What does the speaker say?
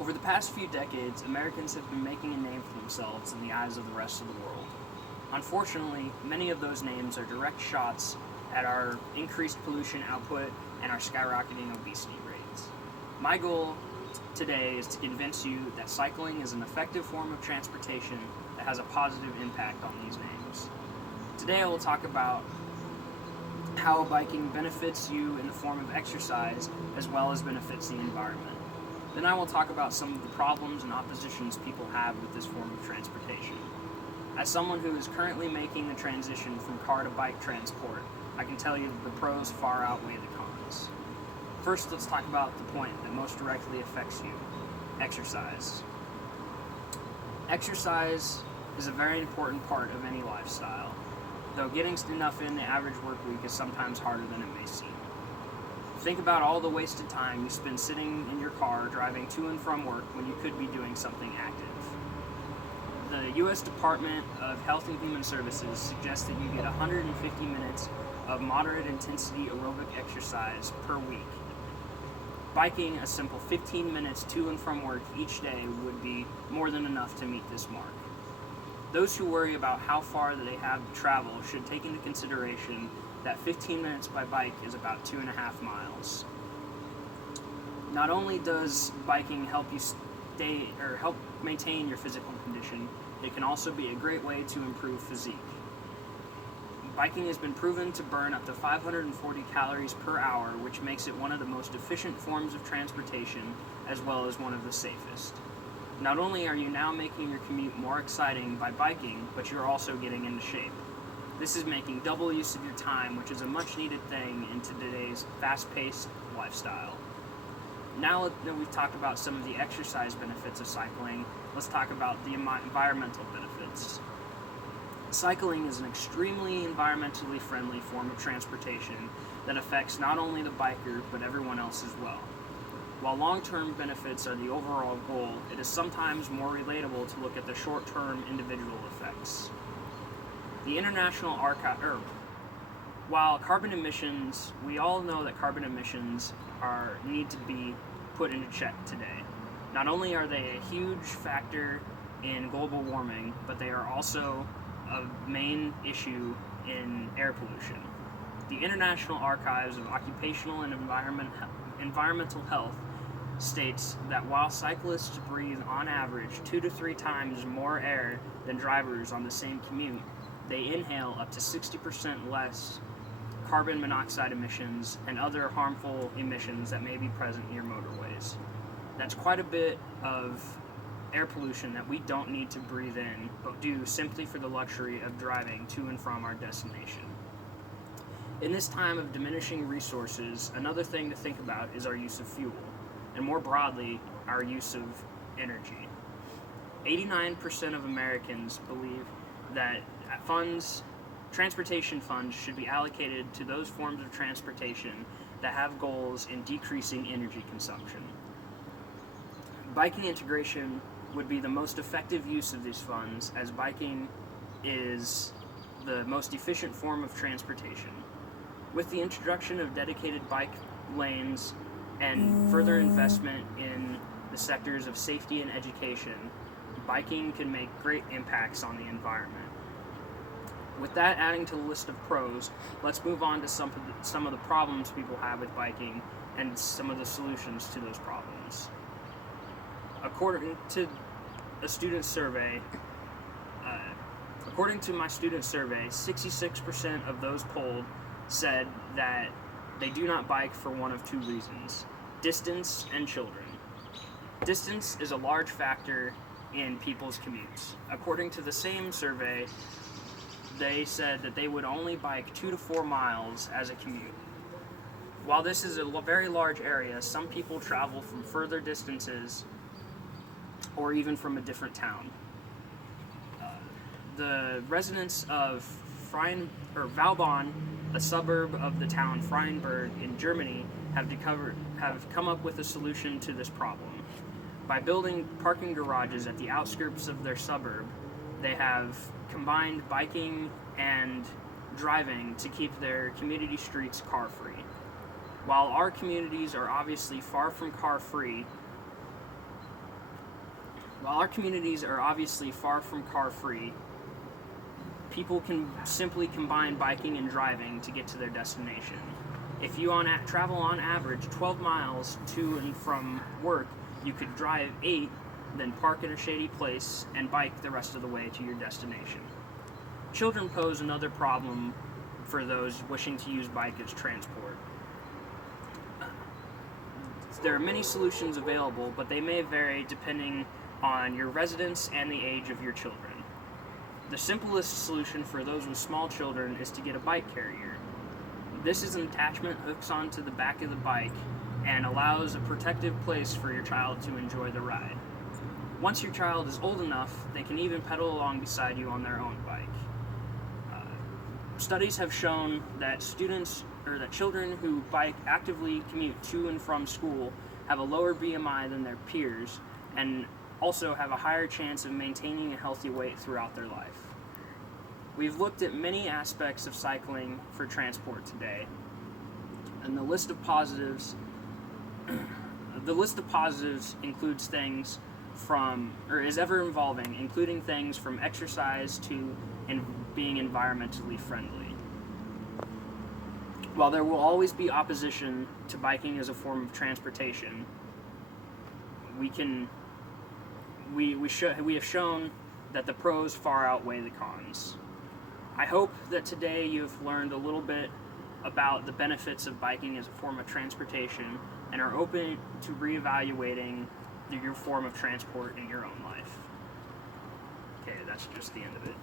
Over the past few decades, Americans have been making a name for themselves in the eyes of the rest of the world. Unfortunately, many of those names are direct shots at our increased pollution output and our skyrocketing obesity rates. My goal today is to convince you that cycling is an effective form of transportation that has a positive impact on these names. Today I will talk about how biking benefits you in the form of exercise as well as benefits the environment. Then I will talk about some of the problems and oppositions people have with this form of transportation. As someone who is currently making the transition from car to bike transport, I can tell you that the pros far outweigh the cons. First, let's talk about the point that most directly affects you: exercise. Exercise is a very important part of any lifestyle, though getting enough in the average work week is sometimes harder than it may seem. Think about all the wasted time you spend sitting in your car driving to and from work when you could be doing something active. The U.S. Department of Health and Human Services suggests that you get 150 minutes of moderate intensity aerobic exercise per week. Biking a simple 15 minutes to and from work each day would be more than enough to meet this mark. Those who worry about how far they have to travel should take into consideration that 15 minutes by bike is about 2.5 miles. Not only does biking help you help maintain your physical condition, it can also be a great way to improve physique. Biking has been proven to burn up to 540 calories per hour, which makes it one of the most efficient forms of transportation, as well as one of the safest. Not only are you now making your commute more exciting by biking, but you're also getting into shape. This is making double use of your time, which is a much needed thing in today's fast-paced lifestyle. Now that we've talked about some of the exercise benefits of cycling, let's talk about the environmental benefits. Cycling is an extremely environmentally friendly form of transportation that affects not only the biker, but everyone else as well. While long-term benefits are the overall goal, it is sometimes more relatable to look at the short-term individual effects. The International Archive, while carbon emissions, we all know that carbon emissions need to be put into check today. Not only are they a huge factor in global warming, but they are also a main issue in air pollution. The International Archives of Occupational and Environmental Health states that while cyclists breathe on average 2 to 3 times more air than drivers on the same commute, they inhale up to 60% less carbon monoxide emissions and other harmful emissions that may be present near motorways. That's quite a bit of air pollution that we don't need to breathe in, but do simply for the luxury of driving to and from our destination. In this time of diminishing resources, another thing to think about is our use of fuel, and more broadly, our use of energy. 89% of Americans believe that transportation funds should be allocated to those forms of transportation that have goals in decreasing energy consumption. Biking integration would be the most effective use of these funds, as biking is the most efficient form of transportation. With the introduction of dedicated bike lanes and further investment in the sectors of safety and education, biking can make great impacts on the environment. With that adding to the list of pros, let's move on to some of the problems people have with biking and some of the solutions to those problems. According to my student survey, 66% of those polled said that they do not bike for one of 2 reasons: distance and children. Distance is a large factor in people's commutes. According to the same survey, they said that they would only bike 2 to 4 miles as a commute. While this is a very large area, some people travel from further distances or even from a different town. The residents of Valbonn, a suburb of the town Freienberg in Germany, have come up with a solution to this problem. By building parking garages at the outskirts of their suburb, they have combined biking and driving to keep their community streets car-free. While our communities are obviously far from car-free, While our communities are obviously far from car-free, people can simply combine biking and driving to get to their destination. If you travel on average 12 miles to and from work, you could drive 8, then park at a shady place, and bike the rest of the way to your destination. Children pose another problem for those wishing to use bike as transport. There are many solutions available, but they may vary depending on your residence and the age of your children. The simplest solution for those with small children is to get a bike carrier. This is an attachment that hooks onto the back of the bike and allows a protective place for your child to enjoy the ride. Once your child is old enough, they can even pedal along beside you on their own bike. Studies have shown that children who bike actively commute to and from school have a lower BMI than their peers and also have a higher chance of maintaining a healthy weight throughout their life. We've looked at many aspects of cycling for transport today, and the list of positives includes things is ever evolving, including things from exercise to being environmentally friendly. While there will always be opposition to biking as a form of transportation, we have shown that the pros far outweigh the cons. I hope that today you've learned a little bit about the benefits of biking as a form of transportation and are open to reevaluating your form of transport in your own life. Okay, that's just the end of it.